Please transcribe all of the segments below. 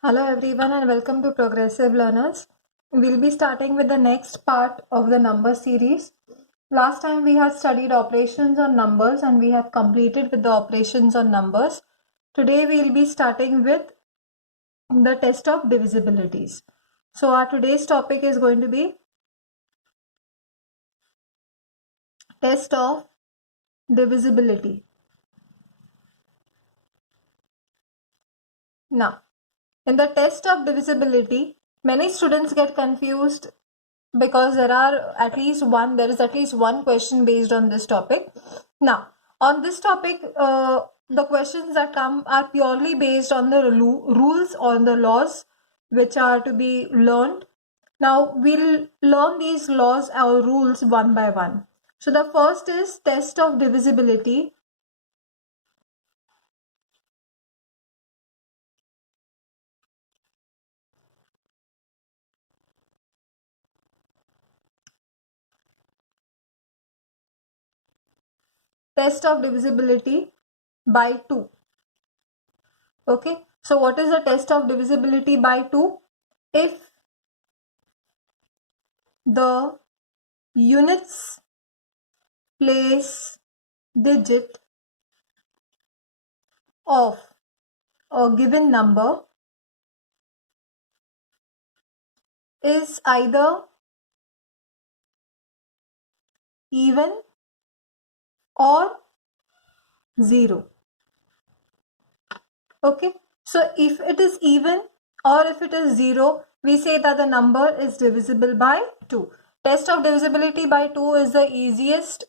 Hello everyone and welcome to Progressive Learners. We'll be starting with the next part of the number series. Last time we had studied operations on numbers and we have completed with the operations on numbers. Today we'll be starting with the test of divisibilities. So our today's topic is going to be test of divisibility. Now, in the test of divisibility, many students get confused because there is at least one question based on this topic. Now, on this topic, the questions that come are purely based on the rules or the laws which are to be learned. Now, we'll learn these laws or rules one by one. So, the first is test of divisibility. Test of divisibility by 2. Okay, so what is the test of divisibility by 2? If the units place digit of a given number is either even or 0. Okay, so if it is even or if it is 0, we say that the number is divisible by 2. Test of divisibility by 2 is the easiest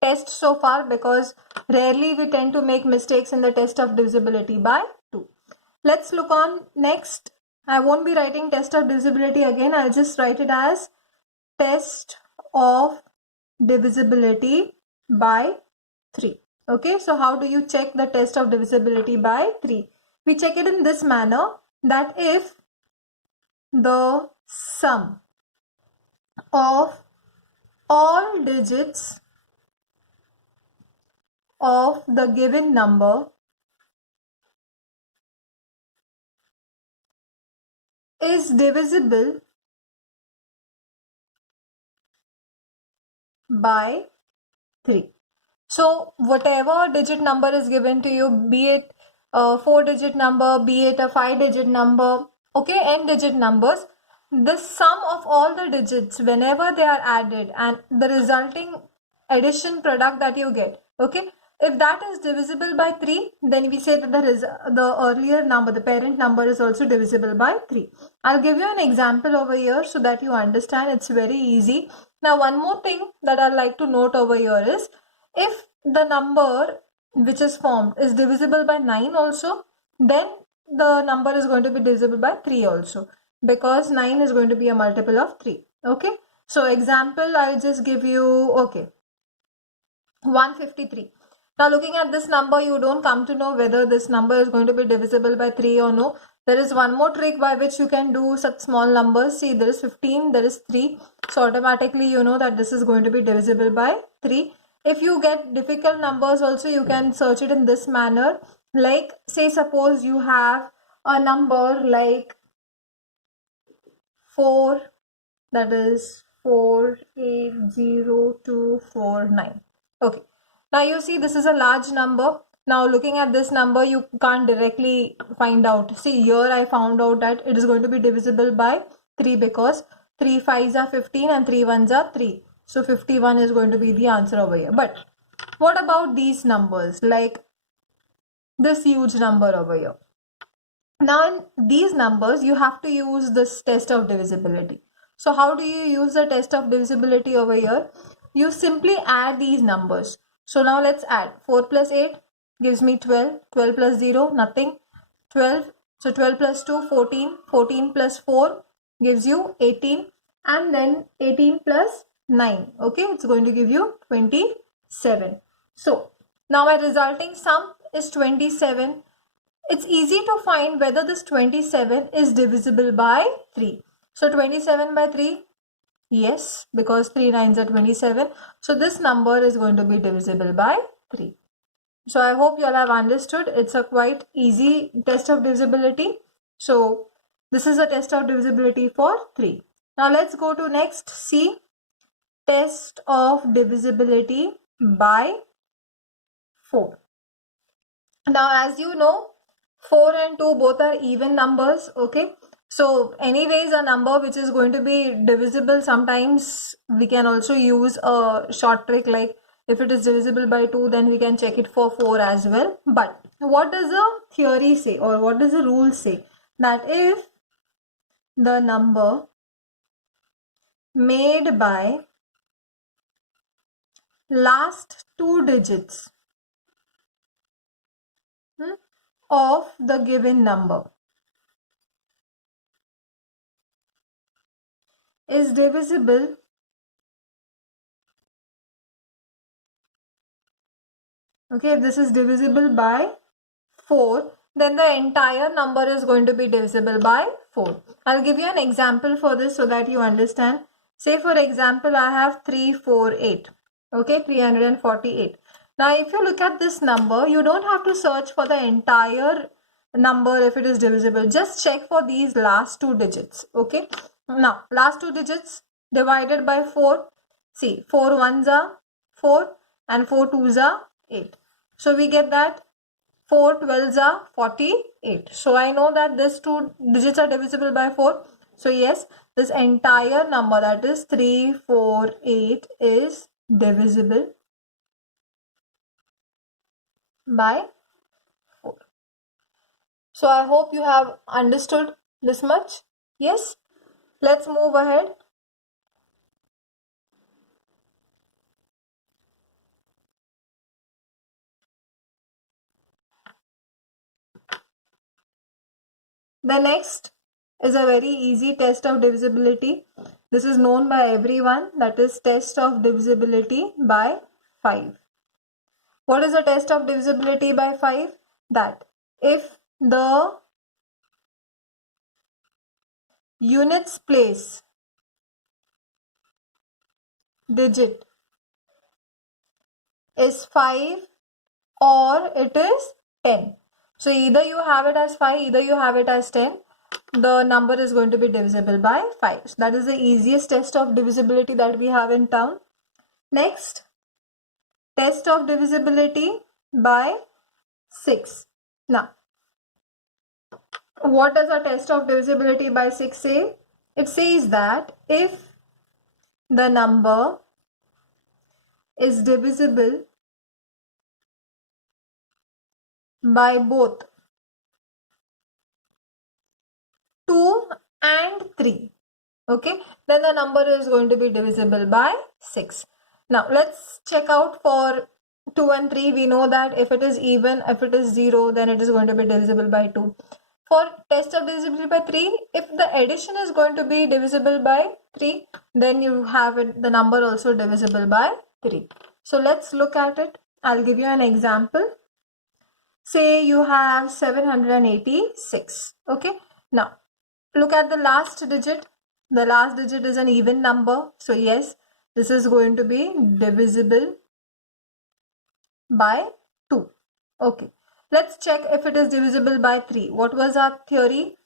test so far because rarely we tend to make mistakes in the test of divisibility by 2. Let's look on next. I won't be writing test of divisibility again. I'll just write it as test of divisibility by 3. Okay, so how do you check the test of divisibility by 3? We check it in this manner, that if the sum of all digits of the given number is divisible by 3. So whatever digit number is given to you, be it a 4-digit number, be it a 5-digit number, okay, n-digit numbers, the sum of all the digits whenever they are added and the resulting addition product that you get, okay, if that is divisible by 3, then we say that the earlier number, the parent number, is also divisible by 3. I'll give you an example over here so that you understand. It's very easy. Now, one more thing that I'd like to note over here is, if the number which is formed is divisible by 9 also, then the number is going to be divisible by 3 also, because 9 is going to be a multiple of 3. Okay, so example I'll just give you. Okay, 153. Now looking at this number, you don't come to know whether this number is going to be divisible by 3 or no. There is one more trick by which you can do such small numbers. See, there is 15, there is 3. So automatically you know that this is going to be divisible by 3. If you get difficult numbers also, you can search it in this manner. Like, say suppose you have a number like 4, that is 480249. Okay, now you see this is a large number. Now looking at this number, you can't directly find out. See, here I found out that it is going to be divisible by 3 because 3 5s are 15 and 3 1s are 3. So 51 is going to be the answer over here. But what about these numbers, like this huge number over here? Now in these numbers, you have to use this test of divisibility. So how do you use the test of divisibility over here? You simply add these numbers. So now let's add. 4 plus 8 gives me 12. 12 plus 0, nothing. 12. So 12 plus 2, 14. 14 plus 4 gives you 18. And then 18 plus 9. Okay, it's going to give you 27. So now my resulting sum is 27. It's easy to find whether this 27 is divisible by 3. So 27 by 3, yes, because 3 9s are 27. So this number is going to be divisible by 3. So I hope you all have understood. It's a quite easy test of divisibility. So this is a test of divisibility for 3. Now let's go to next. C, test of divisibility by 4. Now as you know, 4 and 2 both are even numbers, okay? So anyways, a number which is going to be divisible, sometimes we can also use a short trick, like if it is divisible by 2, then we can check it for 4 as well. But what does the theory say, or what does the rule say? That if the number made by last 2 digits of the given number is divisible okay, if this is divisible by 4, then the entire number is going to be divisible by 4. I'll give you an example for this so that you understand. Say for example, I have 348, okay, 348. Now if you look at this number, you don't have to search for the entire number if it is divisible. Just check for these last 2 digits, okay. Now last 2 digits divided by 4. See, 4 ones are 4 and 4 twos are 8. So we get that 4 12s are 48. So I know that these 2 digits are divisible by 4. So yes, this entire number, that is 348, is divisible by 4. So I hope you have understood this much. Yes, let's move ahead. The next is a very easy test of divisibility. This is known by everyone, that is test of divisibility by 5. What is a test of divisibility by 5? That if the units place digit is 5 or it is 10. So either you have it as 5, either you have it as 10. The number is going to be divisible by 5. So that is the easiest test of divisibility that we have in town. Next, test of divisibility by 6. Now, what does a test of divisibility by 6 say? It says that if the number is divisible by both 2 and 3, okay, then the number is going to be divisible by 6. Now let's check out for 2 and 3. We know that if it is even, if it is 0, then it is going to be divisible by 2. For test of divisibility by 3, if the addition is going to be divisible by 3, then you have it, the number also divisible by 3. So let's look at it. I'll give you an example. Say you have 786, okay. Now look at the last digit. The last digit is an even number. So yes, this is going to be divisible by 2. Okay. Let's check if it is divisible by 3. What was our theory?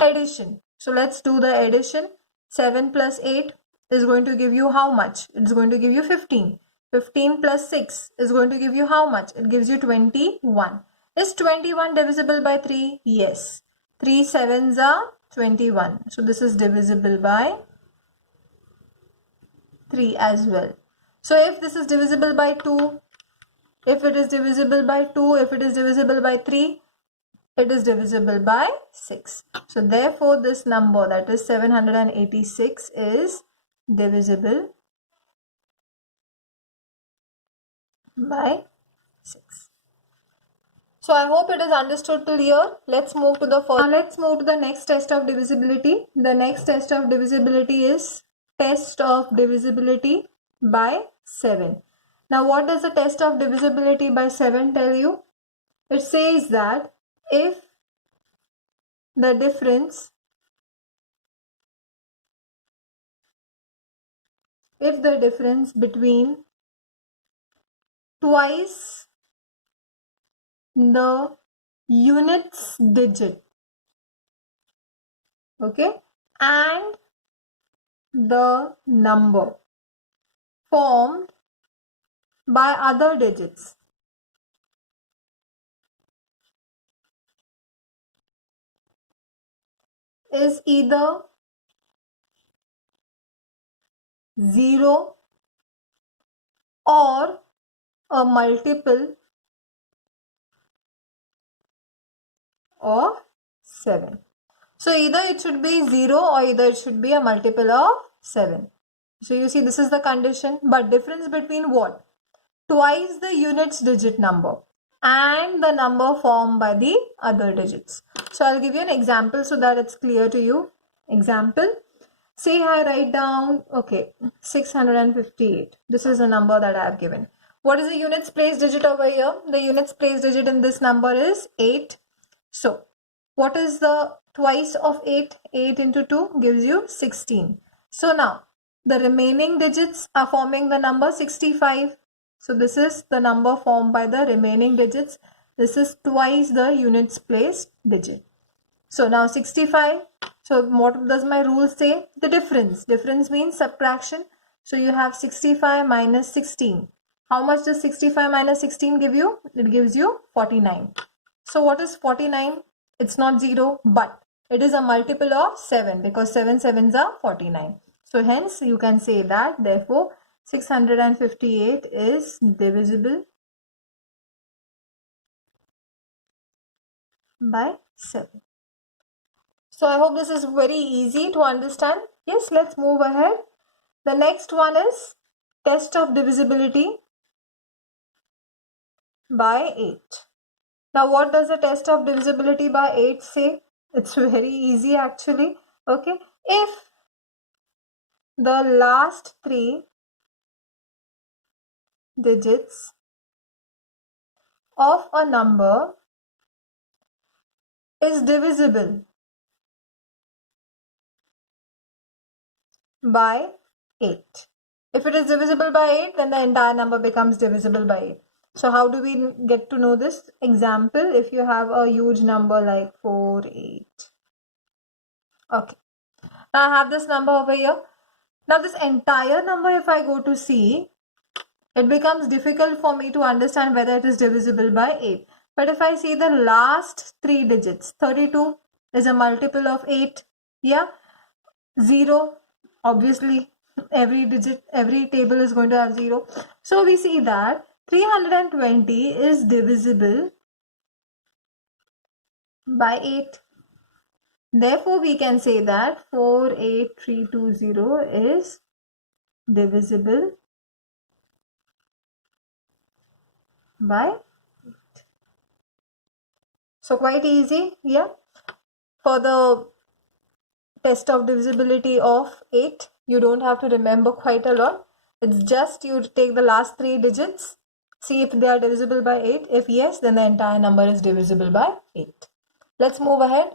Addition. So let's do the addition. 7 plus 8 is going to give you how much? It's going to give you 15. 15 plus 6 is going to give you how much? It gives you 21. Is 21 divisible by 3? Yes. 3 sevens are 21. So this is divisible by 3 as well. So if this is divisible by 2, if it is divisible by 2, if it is divisible by 3, it is divisible by 6. So therefore this number, that is 786, is divisible by 6. So I hope it is understood till here. Let's move to the first. Now let's move to the next test of divisibility. The next test of divisibility is test of divisibility by 7. Now what does the test of divisibility by 7 tell you? It says that if the difference between twice the units digit okay, and the number formed by other digits is either 0 or a multiple of 7. So either it should be 0 or either it should be a multiple of 7. So you see, this is the condition, but difference between what? Twice the unit's digit number and the number formed by the other digits. So I'll give you an example so that it's clear to you. Example, say I write down, okay, 658. This is the number that I have given. What is the units place digit over here? The units place digit in this number is 8. So what is the twice of 8? 8 into 2 gives you 16. So now the remaining digits are forming the number 65. So this is the number formed by the remaining digits. This is twice the units place digit. So now 65. So what does my rule say? The difference. Difference means subtraction. So you have 65 minus 16. How much does 65 minus 16 give you? It gives you 49. So what is 49? It's not 0, but it is a multiple of 7 because 7 sevens are 49. So hence you can say that therefore 658 is divisible by 7. So I hope this is very easy to understand. Yes, let's move ahead. The next one is test of divisibility by 8. Now what does the test of divisibility by 8 say? It's very easy actually. Okay, if the last 3 digits of a number is divisible by 8. If it is divisible by 8, then the entire number becomes divisible by 8. So how do we get to know this? Example, if you have a huge number like 4, 8. Okay. Now I have this number over here. Now this entire number, if I go to see, it becomes difficult for me to understand whether it is divisible by 8. But if I see the last 3 digits, 32 is a multiple of 8. Yeah. 0, obviously every digit, every table is going to have 0. So we see that 320 is divisible by 8. Therefore we can say that 48320 is divisible by 8. So quite easy, yeah. For the test of divisibility of 8, you don't have to remember quite a lot. It's just you take the last 3 digits, see if they are divisible by 8. If yes, then the entire number is divisible by 8. Let's move ahead.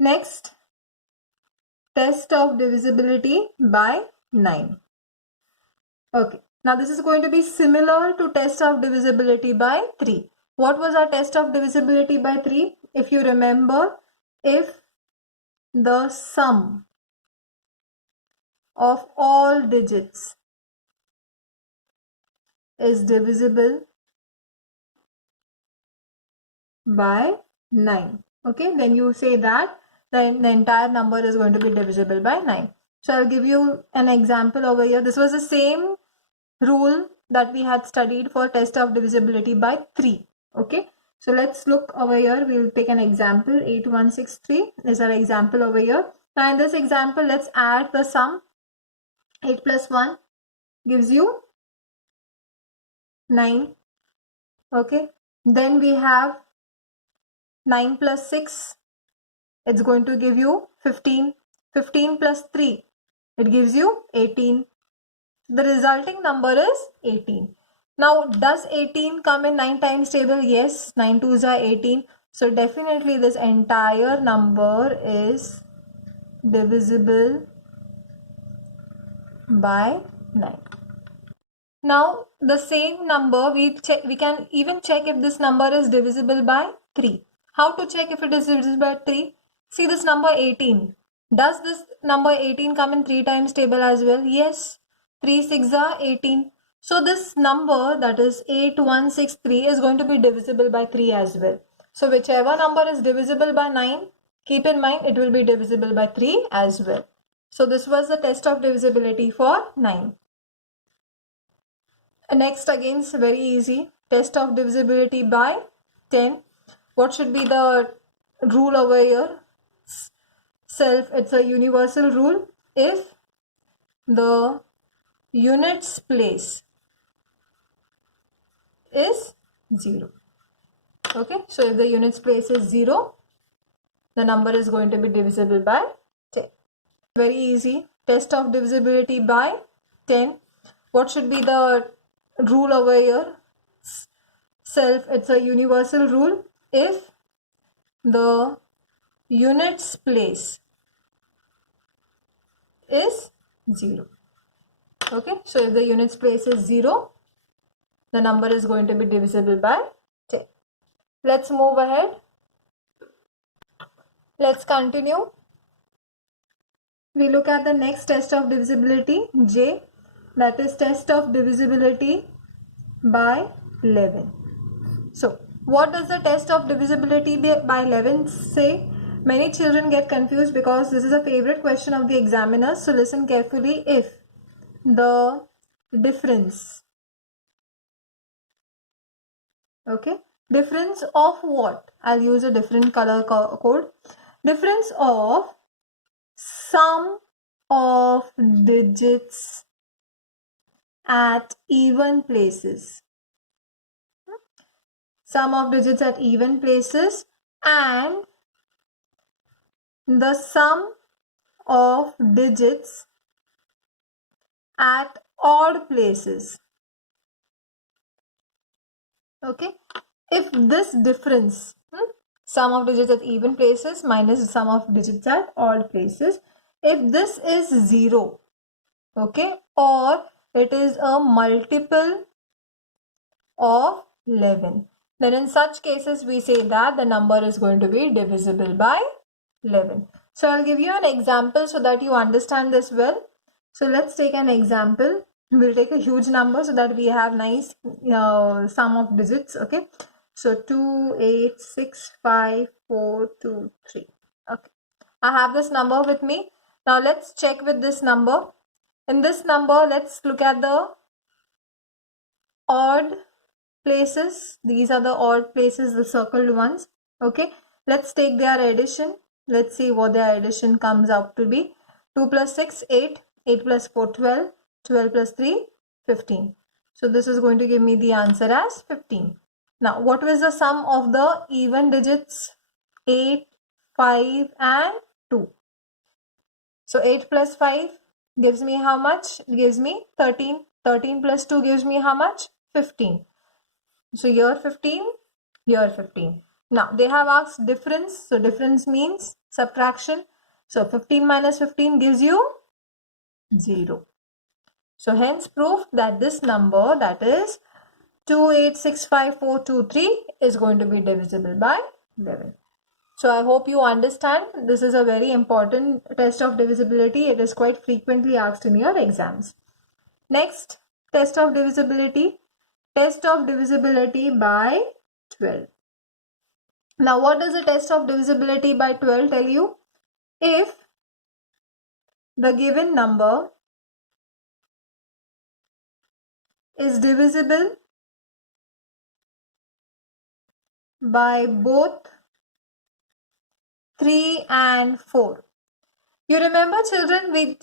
Next, test of divisibility by 9. Okay, now this is going to be similar to test of divisibility by 3. What was our test of divisibility by 3? If you remember, if the sum of all digits is divisible by 9, okay, then you say that the entire number is going to be divisible by 9. So I'll give you an example over here. This was the same rule that we had studied for test of divisibility by 3. Okay, so let's look over here. We'll take an example. 8163 is our example over here. Now in this example, let's add the sum. 8 plus 1 gives you 9. Okay, then we have 9 plus 6, it's going to give you 15. 15 plus 3, it gives you 18. The resulting number is 18. Now, does 18 come in 9 times table? Yes, 9 2s are 18. So definitely this entire number is divisible by 9. Now the same number we can even check if this number is divisible by 3. How to check if it is divisible by 3? See this number 18. Does this number 18 come in 3 times table as well? Yes. 3 6 are 18. So this number, that is 8163, is going to be divisible by 3 as well. So whichever number is divisible by 9, keep in mind it will be divisible by 3 as well. So this was the test of divisibility for 9. Next, again, it's very easy. Test of divisibility by 10. What should be the rule over here? It's a universal rule. If the units place is 0. Okay, so if the units place is 0, the number is going to be divisible by 10. Very easy. Test of divisibility by 10. What should be the rule over here? It's a universal rule. If the units place is 0. Okay, so if the units place is 0, the number is going to be divisible by 10. Let's move ahead. Let's continue. We look at the next test of divisibility, J, that is test of divisibility by 11. So what does the test of divisibility by 11 say? Many children get confused because this is a favorite question of the examiners. So listen carefully. If the difference, okay, difference of what? I'll use a different color code. Difference of sum of digits at even places. Sum of digits at even places and the sum of digits at odd places. Okay, if this difference, sum of digits at even places minus sum of digits at odd places, if this is 0, okay, or it is a multiple of 11, then in such cases we say that the number is going to be divisible by 11. So I'll give you an example so that you understand this well. So let's take an example. We'll take a huge number so that we have nice sum of digits. Okay, so 2 8 6 5 4 2 3. Okay, I have this number with me. Now let's check with this number. In this number, let's look at the odd places. These are the odd places, the circled ones. Okay, let's take their addition. Let's see what their addition comes out to be. 2 plus 6, 8. 8 plus 4, 12. 12 plus 3, 15. So this is going to give me the answer as 15. Now, what was the sum of the even digits? 8, 5 and 2. So 8 plus 5 gives me how much? It gives me 13. 13 plus 2 gives me how much? 15. So here 15, here 15. Now they have asked difference. So difference means subtraction. So 15 minus 15 gives you 0. So hence proof that this number, that is 2865423, is going to be divisible by 11. So I hope you understand. This is a very important test of divisibility. It is quite frequently asked in your exams. Next, test of divisibility. Test of divisibility by 12. Now what does the test of divisibility by 12 tell you? If the given number is divisible by both 3 and 4. You remember, children, we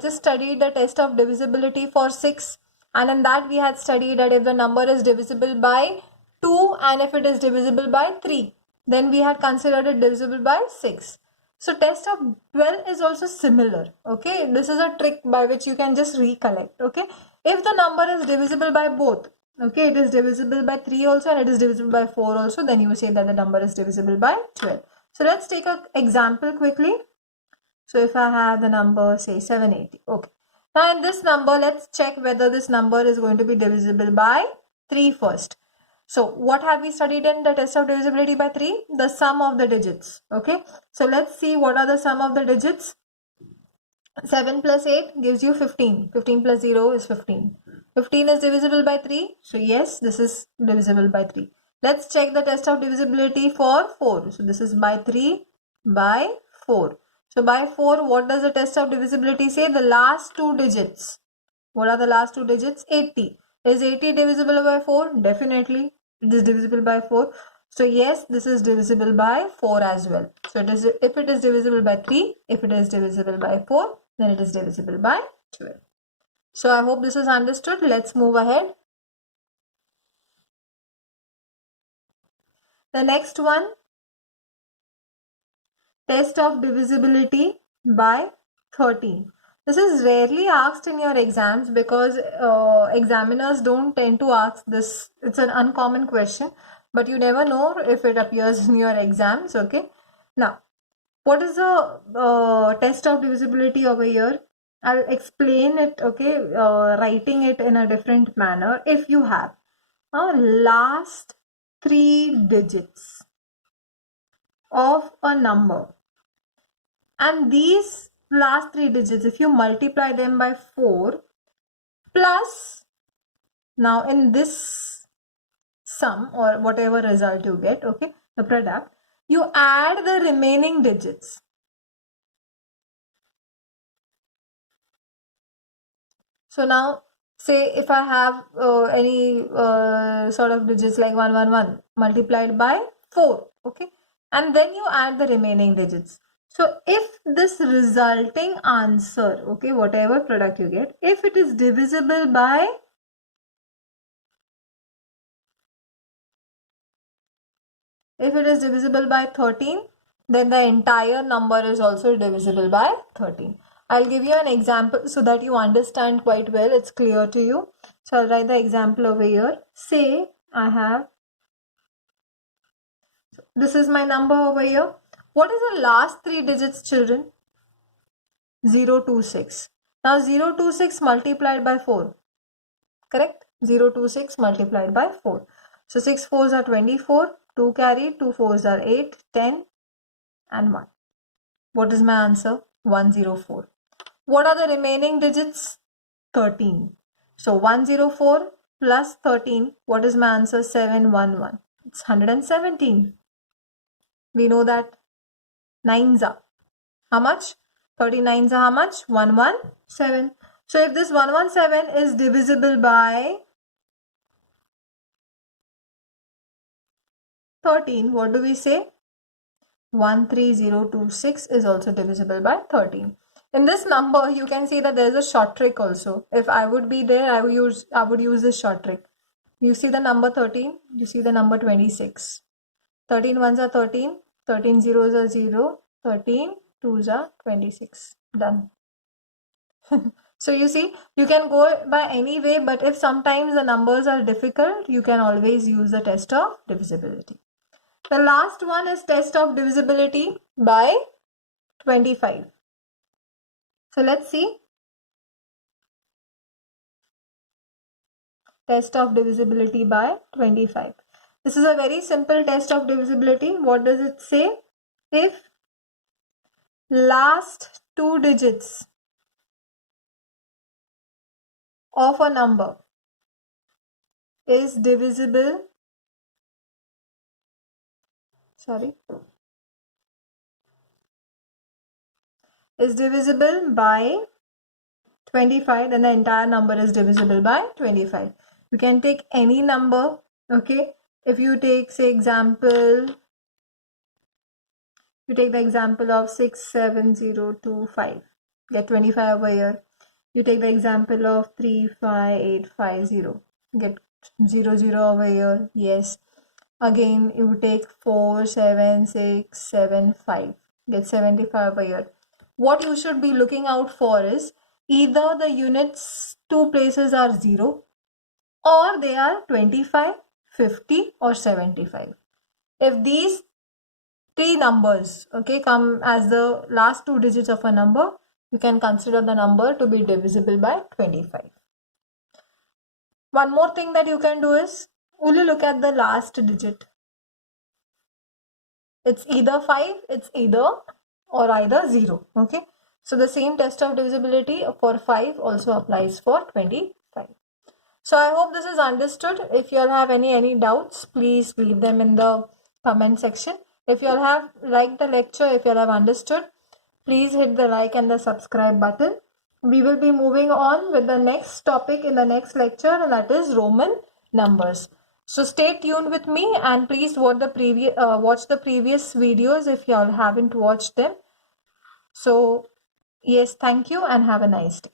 just studied the test of divisibility for 6, and in that we had studied that if the number is divisible by 2 and if it is divisible by 3, then we had considered it divisible by 6. So test of 12 is also similar. Okay, this is a trick by which you can just recollect. Okay, if the number is divisible by both, okay, it is divisible by 3 also and it is divisible by 4 also, then you say that the number is divisible by 12. So let's take an example quickly. So if I have the number, say 780. Okay. Now in this number, let's check whether this number is going to be divisible by 3 first. So what have we studied in the test of divisibility by 3? The sum of the digits. Okay. So let's see what are the sum of the digits. 7 plus 8 gives you 15. 15 plus 0 is 15. 15 is divisible by 3. So yes, this is divisible by 3. Let's check the test of divisibility for 4. So this is by 3 by 4. So by 4, what does the test of divisibility say? The last two digits. What are the last two digits? 80. Is 80 divisible by 4? Definitely. It is divisible by 4. So yes, this is divisible by 4 as well. So it is, if it is divisible by 3, if it is divisible by 4, then it is divisible by 12. So I hope this is understood. Let's move ahead. The next one, test of divisibility by 13. This is rarely asked in your exams because examiners don't tend to ask this. It's an uncommon question, but you never know if it appears in your exams. Okay. Now, what is the test of divisibility over here? I'll explain it, okay, writing it in a different manner. If you have last 3 digits of a number, and these last 3 digits, if you multiply them by 4 plus, now in this sum or whatever result you get, okay, the product, you add the remaining digits. So now, say if I have any sort of digits like 111 multiplied by 4, okay, and then you add the remaining digits. So if this resulting answer, okay, whatever product you get, if it is divisible by If it is divisible by 13, then the entire number is also divisible by 13. I'll give you an example so that you understand quite well. It's clear to you. So I'll write the example over here. Say I have, this is my number over here. What is the last 3 digits, children? 026. Now 026 multiplied by 4. Correct? 026 multiplied by 4. So 6 4s are 24. 2 carry, 2 4s are 8, 10 and 1. What is my answer? 104. What are the remaining digits? 13. So 104 plus 13. What is my answer? 711. It's 117. We know that 9s are how much? 39s are how much? 117. So if this 117 is divisible by 13, what do we say? 13026 is also divisible by 13. In this number, you can see that there is a short trick also. If I would be there, I would use this short trick. You see the number 13, you see the number 26. 13 ones are 13, 13 zeros are 0, 13 twos are 26. Done. So you see, you can go by any way, but if sometimes the numbers are difficult, you can always use the test of divisibility. The last one is test of divisibility by 25. So let's see. Test of divisibility by 25. This is a very simple test of divisibility. What does it say? If last 2 digits of a number is divisible by 25, then the entire number is divisible by 25. You can take any number, okay? If you take, say, you take the example of 67025, get 25 over here. You take the example of 35850, get 00 over here. Yes. Again, you take 47675, get 75 over here. What you should be looking out for is either the units 2 places are 0 or they are 25, 50 or 75. If these 3 numbers, okay, come as the last 2 digits of a number, you can consider the number to be divisible by 25. One more thing that you can do is only look at the last digit. It's either 5, it's either 0. Okay. So the same test of divisibility for 5 also applies for 25. So I hope this is understood. If you all have any doubts, please leave them in the comment section. If you all have liked the lecture, if you all have understood, please hit the like and the subscribe button. We will be moving on with the next topic in the next lecture, and that is Roman numbers. So stay tuned with me and please watch the previous videos if you all haven't watched them. So yes, thank you and have a nice day.